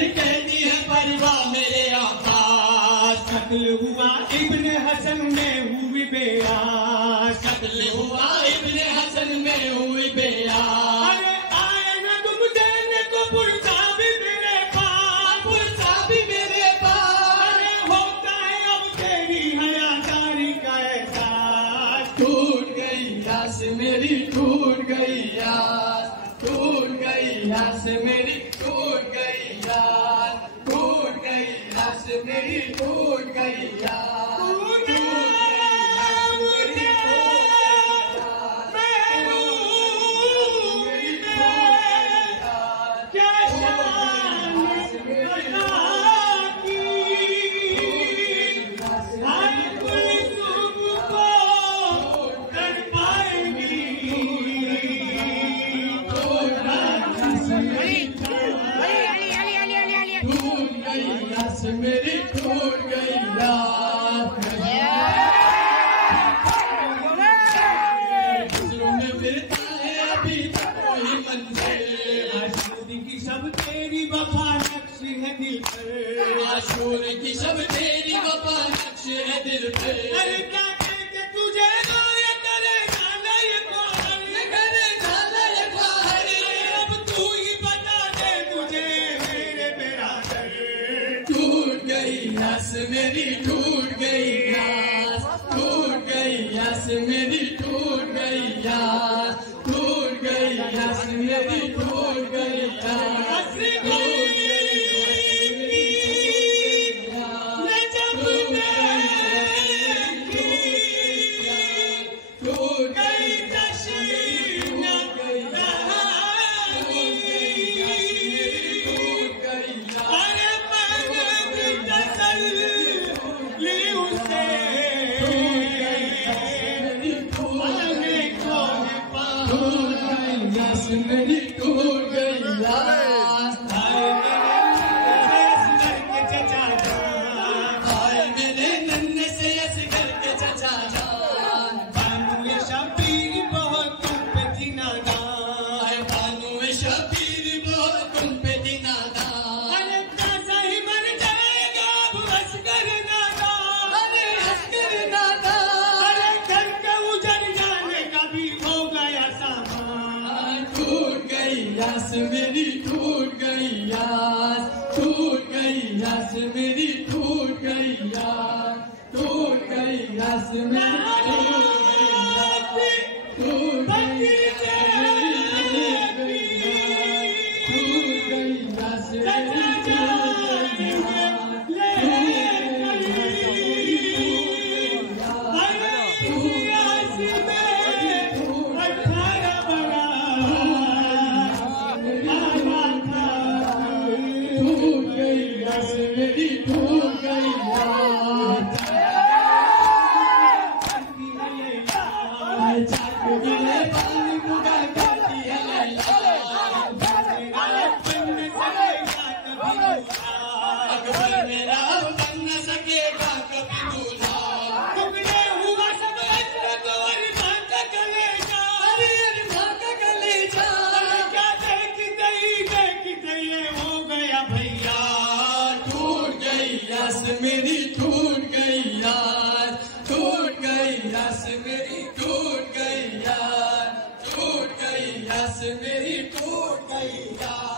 पर कहती है परवाह मेरे आकाश। कत्ल हुआ इब्ने हसन में हुई बेआस। कत्ल हुआ इब्ने हसन में हुई बेआस। अरे आए न तुम देने को पुरसा भी मेरे पास, पुरसा भी मेरे पास। अरे होता है अब तेरी हयादारी का एहसास। टूट गई आस मेरी, टूट गई आस, टूट गई आस मेरी, टूट गई आस, टूट गई आस मेरी, टूट गई आस। मेरी टूट गई याद, दूसरों में फिरता है अभी तक वही मंजिल। आशूर की सब तेरी वफा नक्श है दिल पर, आशूर की सब तेरी वफा नक्श है दिल पे। अरे क्या कहते तुझे ये करे जाना ये ख्वाहिश, ये करे जाना ये ख्वाहिश। अब तू ही बता दे मुझे मेरे बिरादर। टूट गई आस मेरी, टूट गई आस, टूट गई आस मेरी, टूट गई आस, टूट गई आस मेरी, टूट गई आस, टूट गई मेरी टूट गई आस। आए मेरे नन्हे से असगर के चचा जान, बानुए शबीर बहुत तुम पे जिनादान, आए बानुए शबीर बहुत तुम पे जिनादान। अरे कैसा ही मर जाएगा अब असगर नादान, अरे असगर नादान। अरे घर के उजड़ जाने का भी हो गया सामान। टूट गई आस मेरी, टूट गई आस, टूट गई आस मेरी, टूट गई आस, टूट गई आस मेरी, टूट गई आस मेरी, मेरी टूट गई यार, टूट गई आस मेरी, टूट गई यार, टूट गई आस मेरी, टूट गई यार।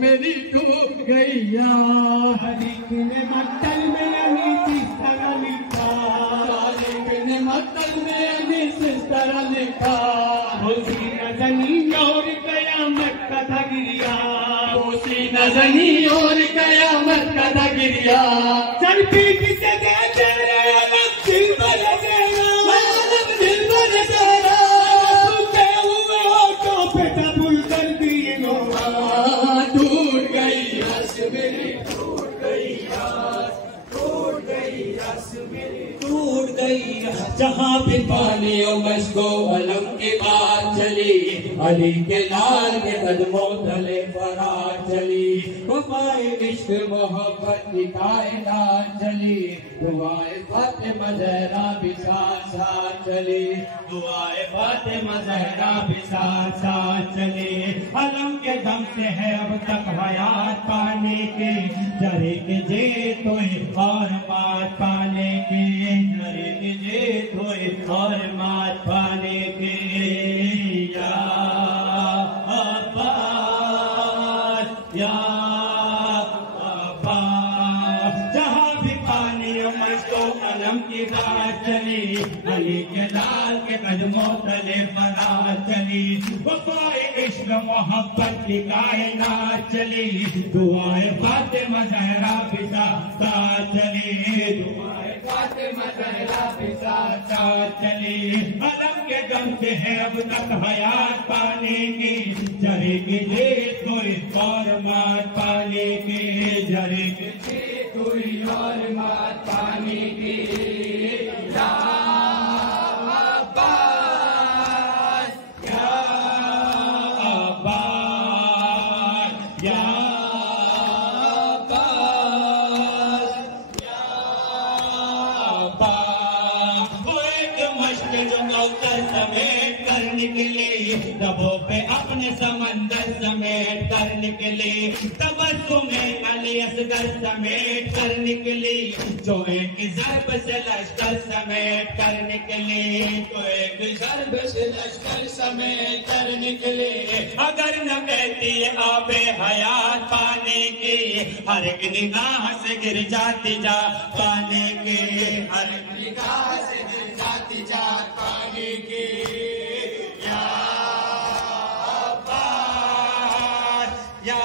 मेरी टूट गई यार, तारीख ने मक्तल में नहीं किस तरह लिखा, तारीख ने मक्तल में अभी किस तरह लिखा। होसी नजनी और कयामत का था गिरिया, होसी नजनी और कयामत का था गिरिया। सर पीठ से दे तेरे अलग दिल भर तेरा, अलग दिल भर तेरा, सूखे हुए होठों पे तबुल कर दिए नोरा। टूट गई आस मेरी, टूट गई आस, टूट टूट गई जहाँ भी पानी मस्को अलम की बात चली, अली के लाल के कदमों तले फरार चली, वफाए इश्क मोहब्बत की कायनात चली, दुआए फातिमा ज़हरा भी साथ साथ चली, दुआए फातिमा ज़हरा भी साथ साथ चले। अलम के दम से है अब तक हयात पाने के, जरे के जेत हुए और मात पाने के, जरे के जेत हुए और मात पाने के। या अब्बास या अब्बास, जहाँ भी पानी मस्तो अलम की बात चली, अली के लाल के कदमों तले फरार चली, वफाए इश्क मोहब्बत की कायनात चली, दुआए फातिमा ज़हरा भी साथ चली, दुआए फातिमा ज़हरा भी साथ चली। अलम के दम से है अब तक हयात पाने की, जरे के जेत हुई और मात पाने की, जरे के जेत हुई और मात पाने की। या अब्बास या अब्बास या अब्बास या अब्बास, वो एक मुश्किल मौसम समेट कर निकले, दबों पे अपने समंदर समेट कर निकले, तबस्सुम अली असगर समेट कर निकली, जो एक ज़र्ब से लश्कर समेट कर निकले, तो एक ज़र्ब से लश्कर समेट कर निकले। अगर न कहती आबे हयात पाने की, हर एक निगाह से गिर जाती जा पाने की, हर एक निगाह से गिर जाती जा पाने की। या अब्बास या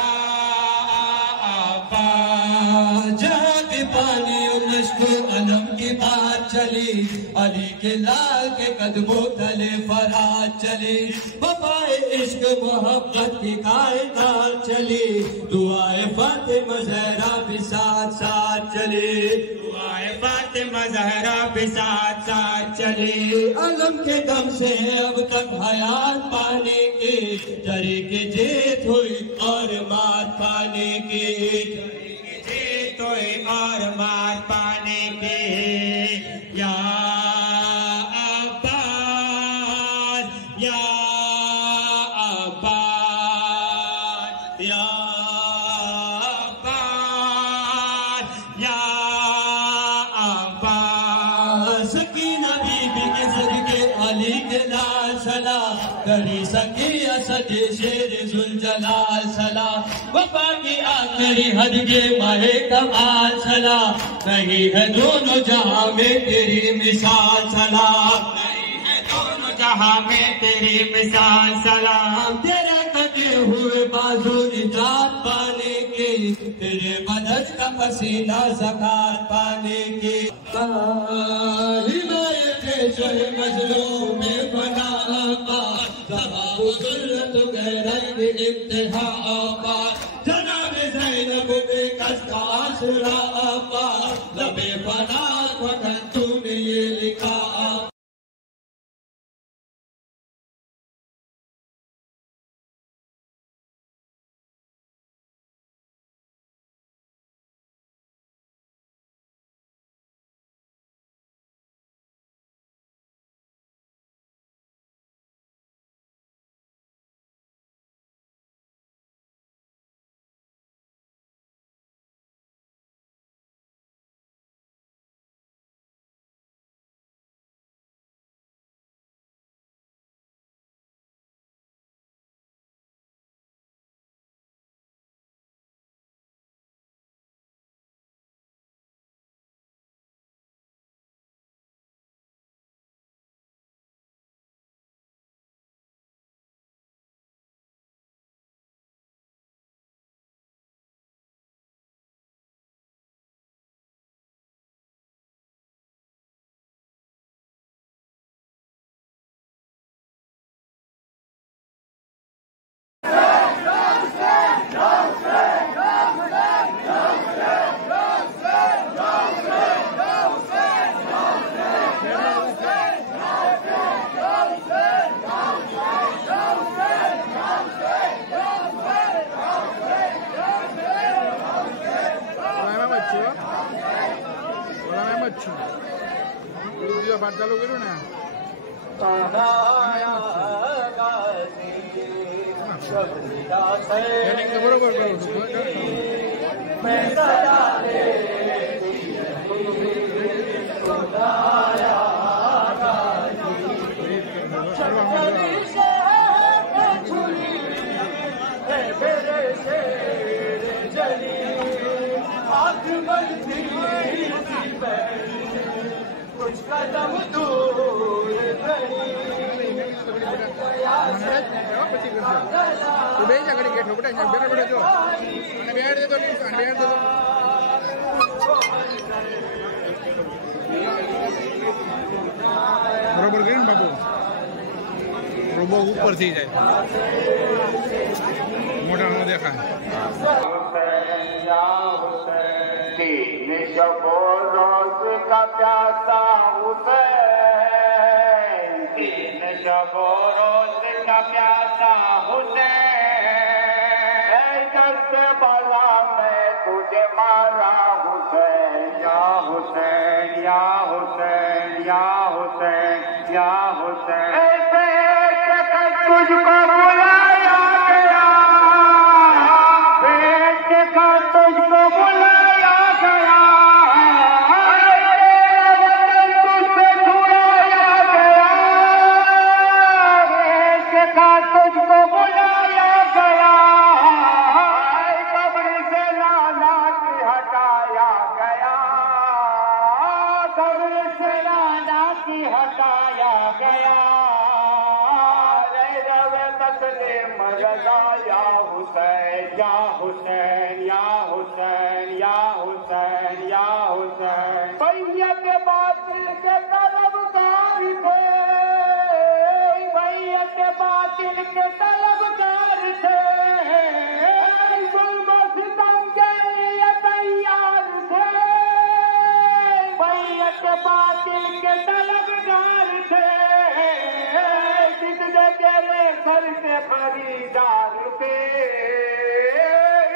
अब्बास, जहाँ भी पानी मस्को अलम की बात चली, अली के लाल के कदमों तले फरार चली, वफाए इश्क मोहब्बत की कायनात चली, दुआए फातिमा ज़हरा भी साथ साथ चली, दुआए फातिमा ज़हरा भी साथ साथ चली। अलम के दम से अब तक हयात पाने के, जरे के जेत हुई और मात पाने की, तो और मार पाने के। या अब्बास या अब्बास या अब्बास या अब्बास, सकीना बीबी के सदके अली के लाल सला, करी सकी असद शेर जुलजलाल सला, वफा की आखिरी हद के माहे कमाल सला, नहीं है दोनों जहां में तेरी मिसाल सला, नहीं है दोनों जहां में तेरी मिसाल सलाम। तेरा कटे हुए बाजू निजात पाने के, तेरे बदन का पसीना ज़कात पाने के, हिमायत शोए मजलूम में बना आपा, जवाब सुन्नत गैरत इंतहा आपा, जनाब ज़ैनब बेकस का आसरा आपा, लबे बना वतन तूने ये लिखा। જ છું. વિડિયો પાઠ ચાલુ કર્યું ને સેટિંગ તો બરોબર કરું છું. कुछ कदम दूर बरोबर गए बाबू रोबो ऊपर थी जाए मोटा न देखा रोज का प्यासा हुसैन, तीन शबो रोज का प्यासा हुसैन, दस्त बला मैं तुझे मारा हुसैन, या हुसैन या हुसैन या हुसैन या हुसैन, तुझको बुलाया गया, बेट का तुझको बुलाया गया, तुझसे छुड़ाया गया, बेट का तुझको बुलाया गया, कब्र से लाना की हटाया गया, कब्र से लाना की हटाया गया, मरदा या हुसैन या हुसैन या हुसैन या हुसैन या हुसैन, भैया के बातिल के तलबगार थे, भैया के बातिल के तलबगार थे, जुल्म सितम के लिए तैयार थे, भैया के बातिल के तलबगार थे, जितने तेरे घर से खरीदार थे,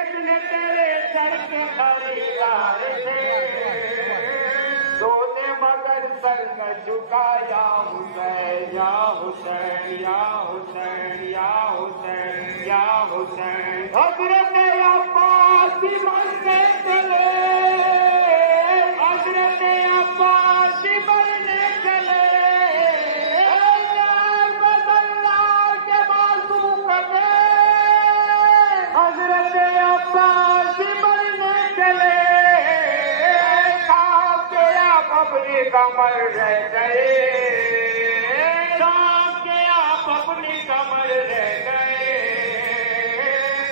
इतने तेरे घर के खरीदार थे, तूने मगर सर न झुकाया हुसैन या हुसैन या हुसैन या हुसैन या हुसैन, हजरत अब्बास भी मरने चले, हजरत अब्बास भी मरने चले, हजरत अब्बास मरने चले, साहब गया अपनी कमर रह गए, साहब गया अपनी कमर रह गए,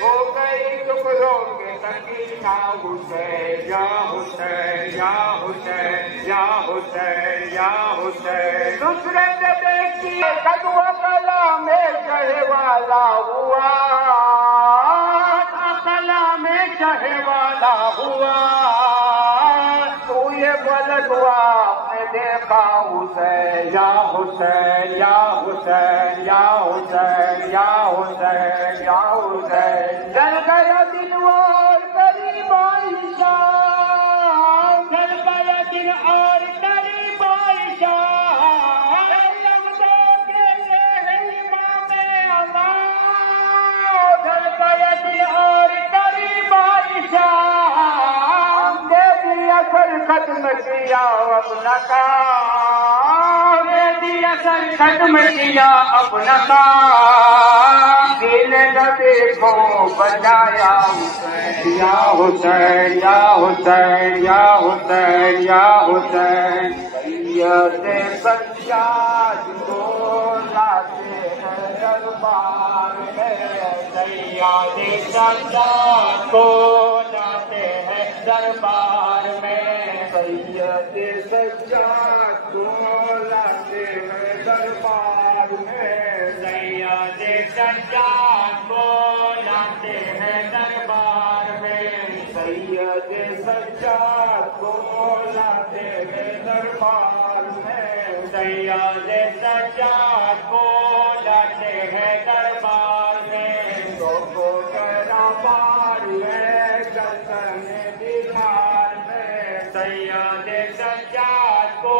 हो गई टुकड़ों के सकीना हुसैन या हुसैन या हुसैन या हुसैन या हुसैन, नुसरत देखी कदवा कला में कहे वाला हुआ, कला में चाहे वाला हुआ, तू ये बलगुआ आपने देखा हुसैन या हुसैन या हुसैन या हुसैन या हुसैन या हुसैन, जल गया दिन और करीब आइशा, जल गया दिन और करीब आइशा, खत्म किया अपना काम, दिया सर खत्म किया अपना काम, दिल नबी को बचाया या हुसैन या हुसैन या हुसैन या हुसैन, ये सज्जाद को लाते हैं दरबार में, सैयद सज्जाद को लाते हैं दरबार में, सैयद सज्जाद को लाते हैं दरबार में, सैयद सज्जाद को लाते हैं दरबार में, सैयद सज्जाद को लाते हैं दरबार में, सैयद सज्जाद को लाते हैं दरबार में, तो कराबार में दीवार में, सैयद दे सज्जाद को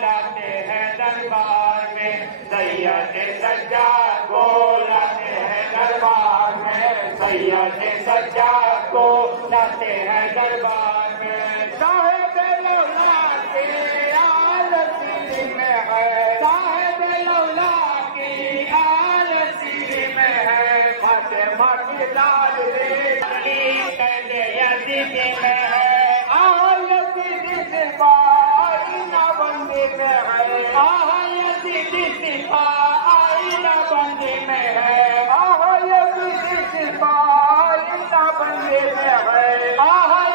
लाते हैं दरबार में, सैयद सज्जाद को लाते हैं दरबार में, सैयद सज्जाद को लाते हैं दरबार में। साहिब लौला के आलसी में है, साहिब लौला की आलसी में है, फातिमा की लाल रे कहते यजीदी में है, यजीदी सिपाही ना बंदी में है, यजीदी सिपाही ना बंदी में है, यजीदी सिपाही ना बंदी में है,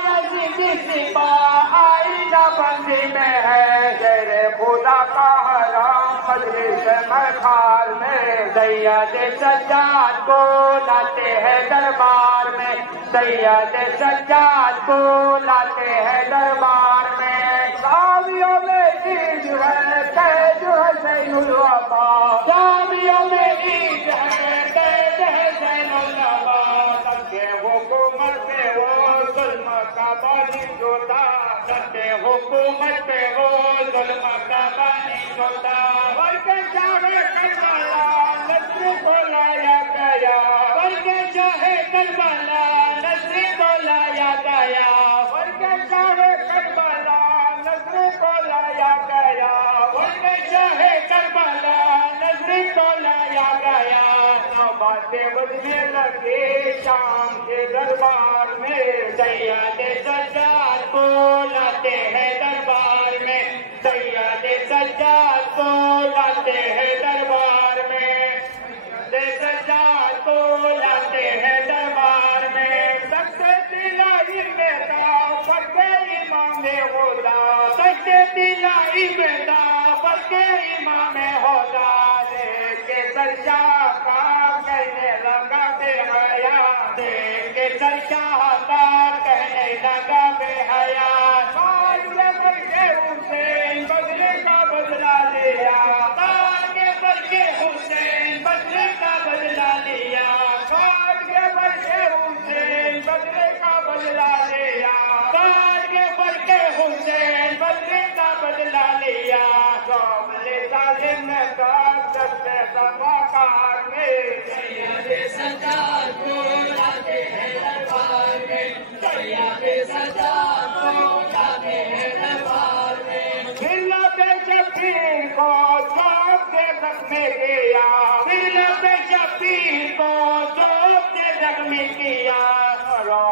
यजीदी सिपाही ना बंदी में है। शेरे खुदा का हराम मजलिस महफाल में, सैयद सज्जाद को लाते हैं दरबार में, सैयद सज्जाद को लाते हैं दरबार में। शामियों में ईद है कैद है ज़ैनुल वफा, शामियों में ईद है कैद है ज़ैनुल वफा, सत्य हुकूमत पे वो जुल्म का बानी जोता, सत्य हुकूमत पे वो जुल्म का बानी जोता। वर्के चाहे करबला नस्र को लाया गया, वर्के चाहे करबला नस्र को लाया गया, वर्के चाहे करबला नस्र को लाया गया, वर्के चाहे करबला नस्र को लाया गया। बातें बजने लगे शाम के दरबार में, सैयद सज्जाद को लाते हैं दरबार में, सैयद सज्जाद को लाते हैं दरबार में, सज्जाद को लाते हैं दरबार में। सच्चे दिलाई में था पक्के इमाम होदा, सच्चे दिलाई में था पक्के इमाम होदा, लेके सच्चा का कहने लगा बेहया, लेके सच्चा का कहने लगा बेहया। हुसैन बदले का बदला लिया, तार के बदले हुसैन बदले का बदला लिया, तार के बदले हुसैन बदले का बदला लिया, तार के बदले हुसैन बदले का बदला लिया। काबले तालिम का सत्य समाकार में, सैयद सज्जाद को लाते हैं दरबार में, सैयद सज्जाद को लाते हैं दरबार में। शबीर को चौक से जख्मी किया, शबीर को चौक से जख्मी किया,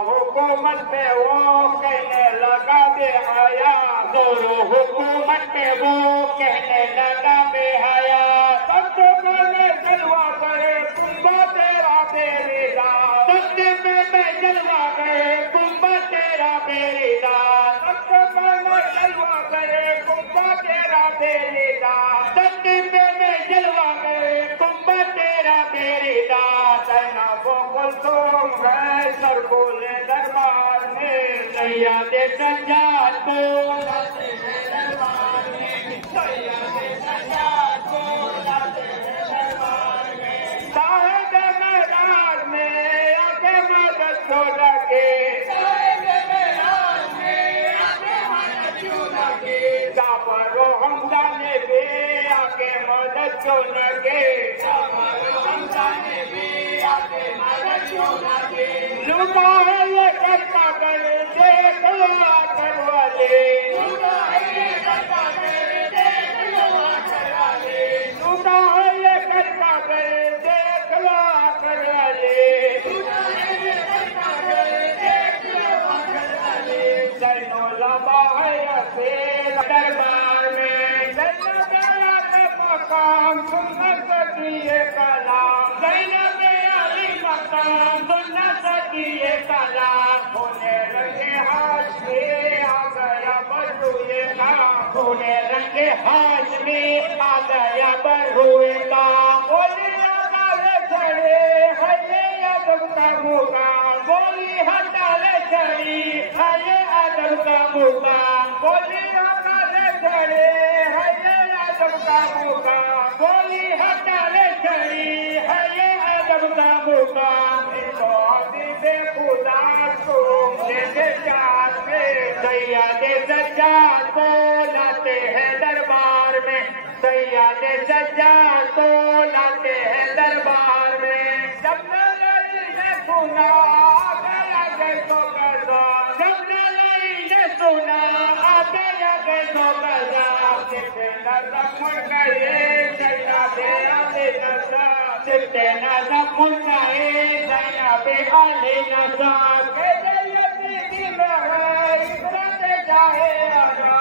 हुकूमत पे वो कहने लगा बेहया, दोनों हुकूमत पे वो कहने लगा बेहया। सबसे पहले जलवा करे कुंभा तेरा बेरीदा, सबसे पहले जलवा करे कुंभा तेरा बेरीदा, सबसे पहले जलवा करे कुंभा तेरा बेरीदा, सबसे पहले जलवा करे कुंभा तेरा बेरीदा। सैना वो कुलसुम है सरकोले दरबार में, सैयद सज्जाद को लाते हैं दरबार में, सैयद सज्जाद को लाते हैं दरबार में। साहिब मैदान में आके मदद छोड़ के, साहिब मैदान में आके मदद छोड़ के, जाफरो हमजा ने भी आके मदद छोड़ के, जाफरो हमजा ने भी आके मदद छोड़ के। लुटा है ये करता कर देख लो आकर वाले, लुटा है ये करता कर देख लो आकर वाले, लुटा है ये करता कर देख लो आकर वाले, लुटा है ये करता कर देख लो आकर वाले। ज़ैनुल अबाहया से दरबार में, ज़ैनब अली मकाम सुन्नत की ये कलाम, ज़ैनब अली मकाम सुन्नत की ये कलाम। होने रंगे हाथ में आ गया बरुए का, होने रंगे हाथ में आ गया बरुए का। बोली हटाले चढ़े हये अदब का मुकाम, बोली हटाले चढ़ी हये अदब का मुकाम, बोली हटाले चढ़े हये अदब का मुकाम, बोली हटाले चढ़ी हये अदब का मुकाम। खुदा को सैयद सज्जाद को लाते हैं दरबार में, सैयद सज्जाद को लाते हैं दरबार में। जब लड़ाई ने सुना आगे तो कजा, जब लड़ाई ने सुना आगे तो कजा, कितने नजम मुड़ गए सैयद अली नज़ा, कितने नजम मुड़ गए सैयद अली नज़ा।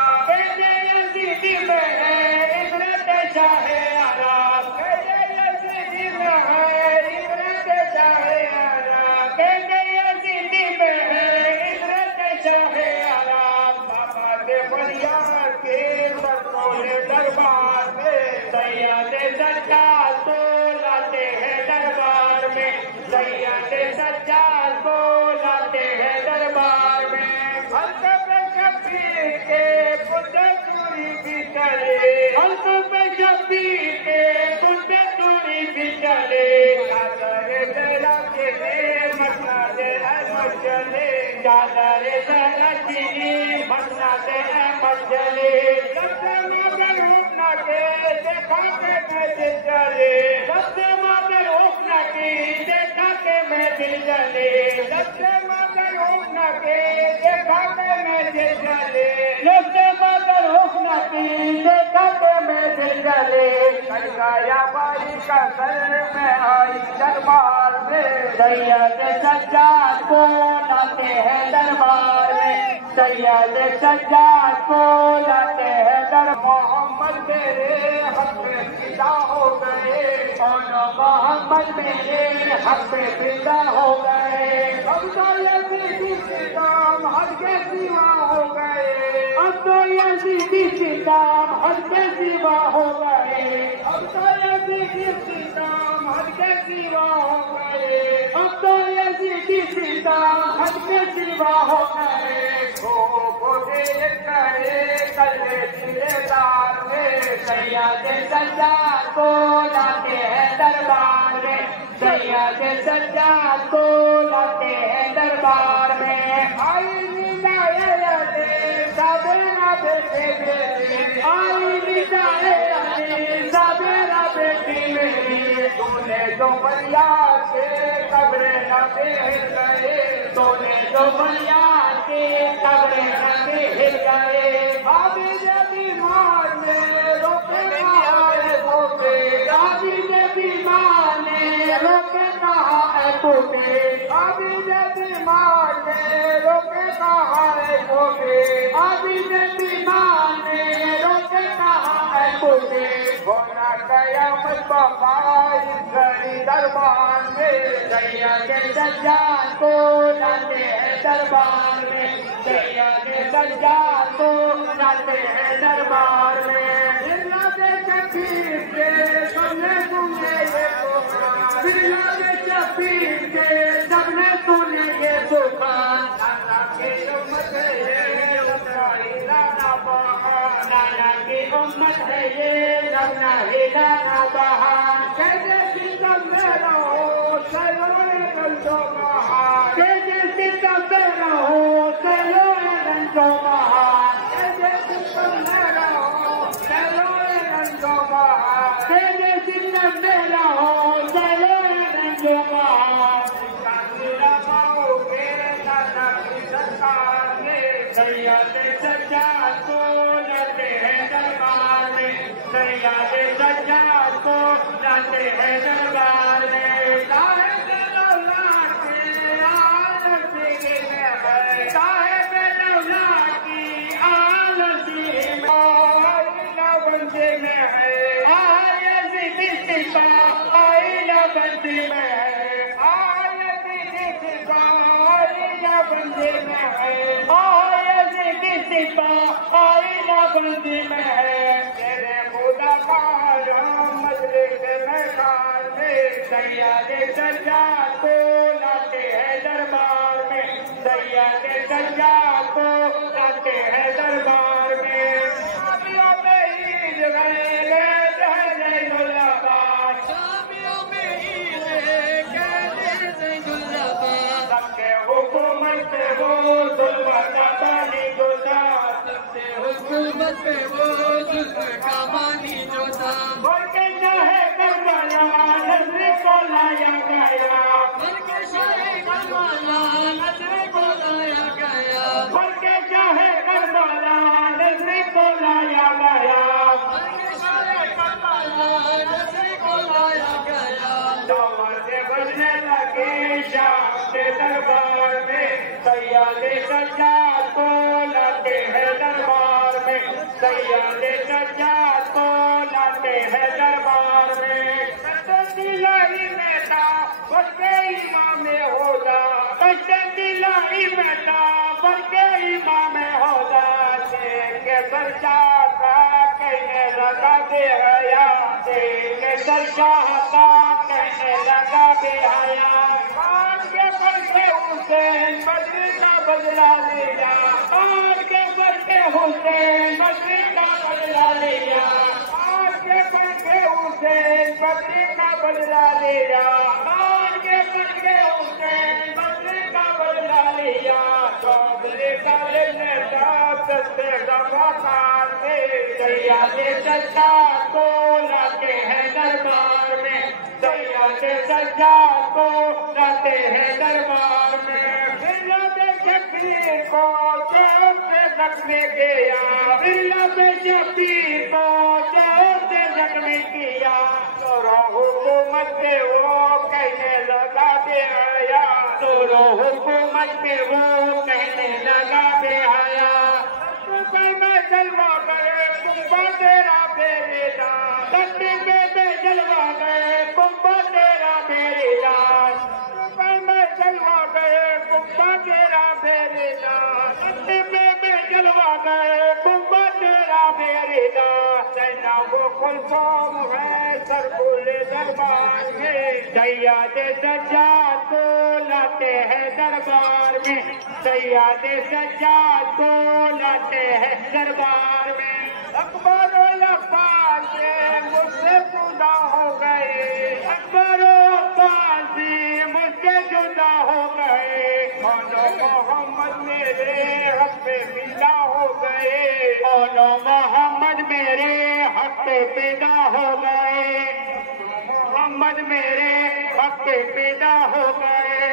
सैयद सज्जाद को लाते हैं दरबार में, सैयद सज्जाद को लाते हैं दरबार में। हल्क पे शब्बीर के कुत्ते चोरी भी चले, हल्क पे शब्बीर के कुत्ते चोरी भी चले, चादर तेरा के मसला दे अहमद चले, चादर तेरा चीनी मसला दे अहमद चले। सबसे मगर हुक्म के देखा के मैं दिल जले, सबसे मगर हुक्म की देखा के मैं दिल जले, सबसे मगर हुक्म के देखा के मैं दिल जले, सबसे मगर हुक्म की देखा के मैं दिल जले। गया बारी का सर में आई दरबार में, सैयद सज्जाद को लाते हैं दरबार में, सैयद सज्जाद को लाते हैं दरबार। मोहम्मद मेरे हक में फिदा हो गए, और मोहम्मद मेरे हक में फिदा हो गए। अब तो यजीदी दाम हद के सिवा हो गए, अब तो यजीदी दाम हद के सिवा हो गए, अब तो यजीदी दाम हद के सिवा हो गए, अब तो यजीदी दाम हद के सिवा हो गए। को देर करे कल्ले दिलेदार में, सैयद सज्जाद को लाते हैं दरबार में, सैयद सज्जाद को लाते हैं दरबार में। आई निदाए सबेरा बेटी मेरी, आई निदाए सबेरा बेटी मेरी, तूने जो फरियाद के कब्रे न भेज गए, तूने जो फरियाद के कब्रे न भेज गए। अभी जब बीमार ने रोके कहा है तोते, अभी जब बीमार ने रोके कहा है तोते, अभी जब बीमार ने रोके कहा है तोते, अभी जब बीमार ने रोके कहा है तोते। होना कयामत बाबा इस घड़ी दरबार में, सैयद सज्जाद को लाते हैं दरबार में, सैयद सज्जाद को लाते हैं दरबार में। शबीर के सबने सुने ये शबीर के सबने सुने ये सुखान, नाना की उम्मत है ये अपना हिलाना बहान, नाना की उम्मत है ये अपना हिलाना बहान। कैसे सितम में रहो सलोए गंजो बहान, कैसे सितम में रहो सलोए गंजो बहान, कैसे सितम में रहो सलोए गंजो बहान, कैसे सितम में रहो सलोए गंजो बहान। सैयद सज्जाद को लाते हैं दरबार में, सैयद सज्जाद को लाते हैं दरबार में। साहिब दौलत की आलती में है, साहिब दौलत की आलती में आईना बंदी में है, आयती दिशा आईना बंदी में है, आयती दिशा आईना बंदी में है, आईना बंदी में है। तेरे खुदा का मजलिस में खान में, सैयद सज्जाद को लाते हैं दरबार में, सैयद सज्जाद को लाते हैं दरबार में। शादियों में ईद गए ज़ैनुलाबाद, शादियों में ईद गए ज़ैनुलाबाद, सबके हुकूमत पे वो जुल्म हुकूमत पे वो का बानी जो था बल्कि चाहे करबला नजर को लाया गया बल्कि शाहे करबला नजर को लाया गया बल्कि चाहे करबला नजर को लाया गया बल्कि शाहे करबला नजर को लाया गया दौलत बजने लगे शाम के दरबार में सैयद सज्जाद को लाते हैं दरबार में सैयद सज्जाद को लाते हैं दरबार में दिलाई में था बल्कि इमाम होगा दिलाई में था बल्कि इमाम होगा के सरशाह का कहने लगा बेहया के सरशाह का कहने लगा बेहया आज के बढ़ते हुसैन बद्री का बदला लिया आज के बढ़ते हुसैन बद्री का बदला लिया आज के बढ़ते हुसैन बद्री का बदला लिया आज के बढ़ते हुसैन बद्री का बदला लिया चौधरी का लेने सस्ते दफाकार में सैयद सज्जाद को लाते हैं दरबार में सैयद सज्जाद को लाते हैं दरबार में बिरला शबीर को चौक से जख्मी किया बिरला शबीर को चौक से जख्मी किया तोरो हुकूमत पे वो कहने लगा बेहया तोरो हुकूमत पे वो कहने लगा बेहया मैं जलवा गए कुंभा तेरा बेरेदा धरती में जलवा गए कुंभा तेरा बेरेदा मैं जलवा गए कुंभा तेरा बेरेदा धरती में जलवा गए कुंभा तेरा बेरेदा सैना वो कुलसोम है सरकुल दरबार में सैयद सज्जाद को लाते हैं दरबार में सैयद सज्जाद को लाते हैं दरबार में अकबर अब्बास से मुझसे जुदा हो गए अकबर अब्बास से मुझसे जुदा हो गए मोहम्मद मेरे हक पे पैदा हो गए मोहम्मद मेरे हक पे पैदा हो गए मोहम्मद मेरे हक पे पैदा हो गए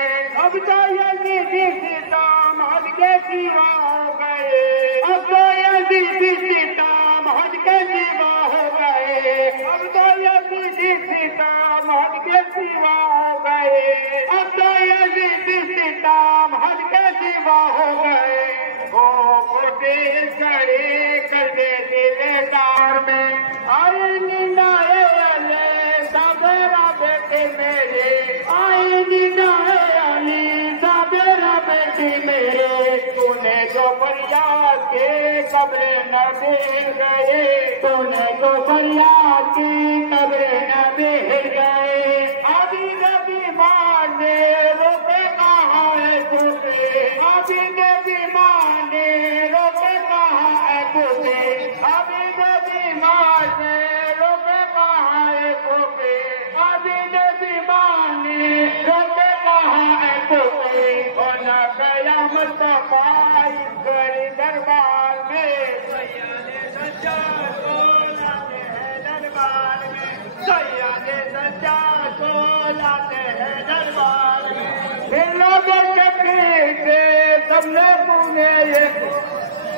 अब तो यजीद सितम हद के सिवा हो गए अब तो यजीद सितम हद के सिवा हो गए अब तो यजीद सितम हद के सिवा हो गए अब तो यजीद सितम हद के सिवा हो गए ओ खोटे सड़े कर दे दिलदार में अरे निंदाए वाले साबरा बेटे मेरे आए निंदाए साबरा बेटी मेरे तूने जो फरियाद के कब्रे न बेर गए तूने जो फरियाद की कब्रे न बेर गए अभी नबी माने रोके कहाँ है तुझे अभी नबी माने रोके कहाँ है तुझे अभी नबी माने रोके कहाँ है तुझे अभी नबी माने रोके कहाँ है तुझे होना कयामत पाई गरी दरबार में सैयद सज्जाद को लाते हैं दरबार में सैयद सज्जाद को लाते हैं दरबार में फिर लोगों के पीछे सबने सुने ये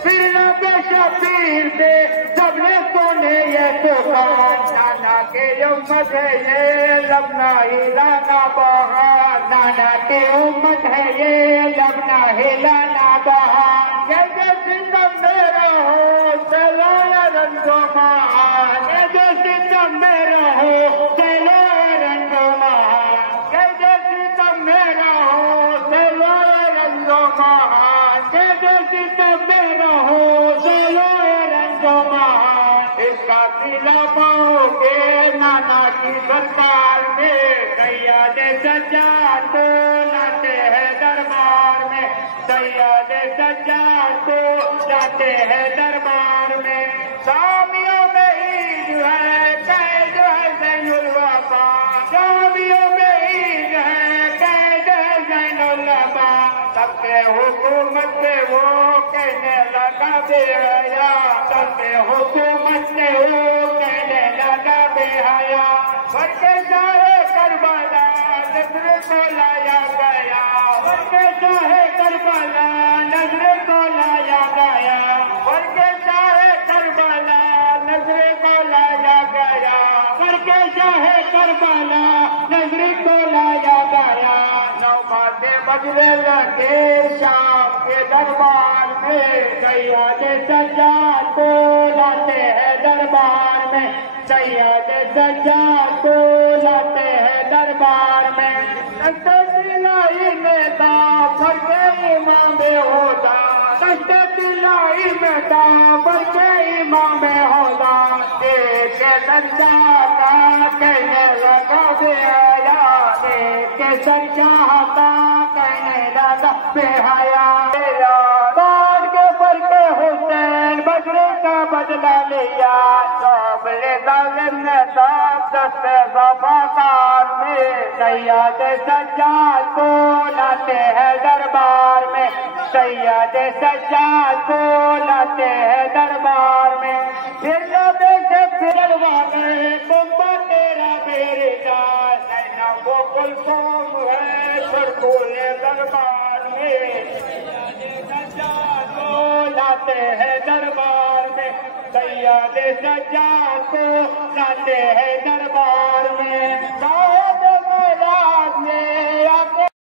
फिर लोगों शबीर से सबने सुने ये पुकार नाना के उम्मत है ये लबना हिलाना बहार नाना के उम्मत है ये लबना हिलाना बहार जैसे सितम में रहो चलो रंगो महान जैसे सितम में रहो चलो रंगो महान जैसे सितम में रहो चलो रंगो महान जैसे सितम में रहो चलो रंगो महान इसका दिला पाओगे नाना की सरकार में सैयद सज्जाद को लाते हैं दरबार में सैयद सज्जाद को लाते हैं दरबार में शामियों में ईद है कैद है ज़ैनुल वफा शामियों में ईद है कैद है ज़ैनुल वफा सबके हुकूमत से वो कहने लगा बेहया सबके हुकूमत करते हो कहने लगा बेहया बरके चाहे करबला नजर को लाया गया बरके चाहे करबला नजर को लाया गया बरके चाहे करबला नजर को लाया गया बरके चाहे करबला नजर को लाया गया नौबाते बजने लगे शाम के दरबार में सैयद सज्जाद को लाते हैं दरबार में सैयद सज्जाद को लाते हैं दरबार में दिलाई में था फरके इमाम होदा दिलाई में था फरके इमाम होदा एक सच्चा का कहने लगा बेहया एक सच्चा का कहने लगा बेहया बाढ़ के फरके हुसैन बजरे का बदला लिया सबले जालिम ने सब दस्ते सफाकार में सैयद सज्जाद को लाते हैं दरबार में सैयद सज्जाद को लाते हैं दरबार में फिर लबे से फिरवा गए कुंबा तेरा बेटा नैना वो कुलसुम है सरकोले दरबार में सज्जाद को लाते हैं दरबार में सैयद सज्जाद को लाते हैं दरबार में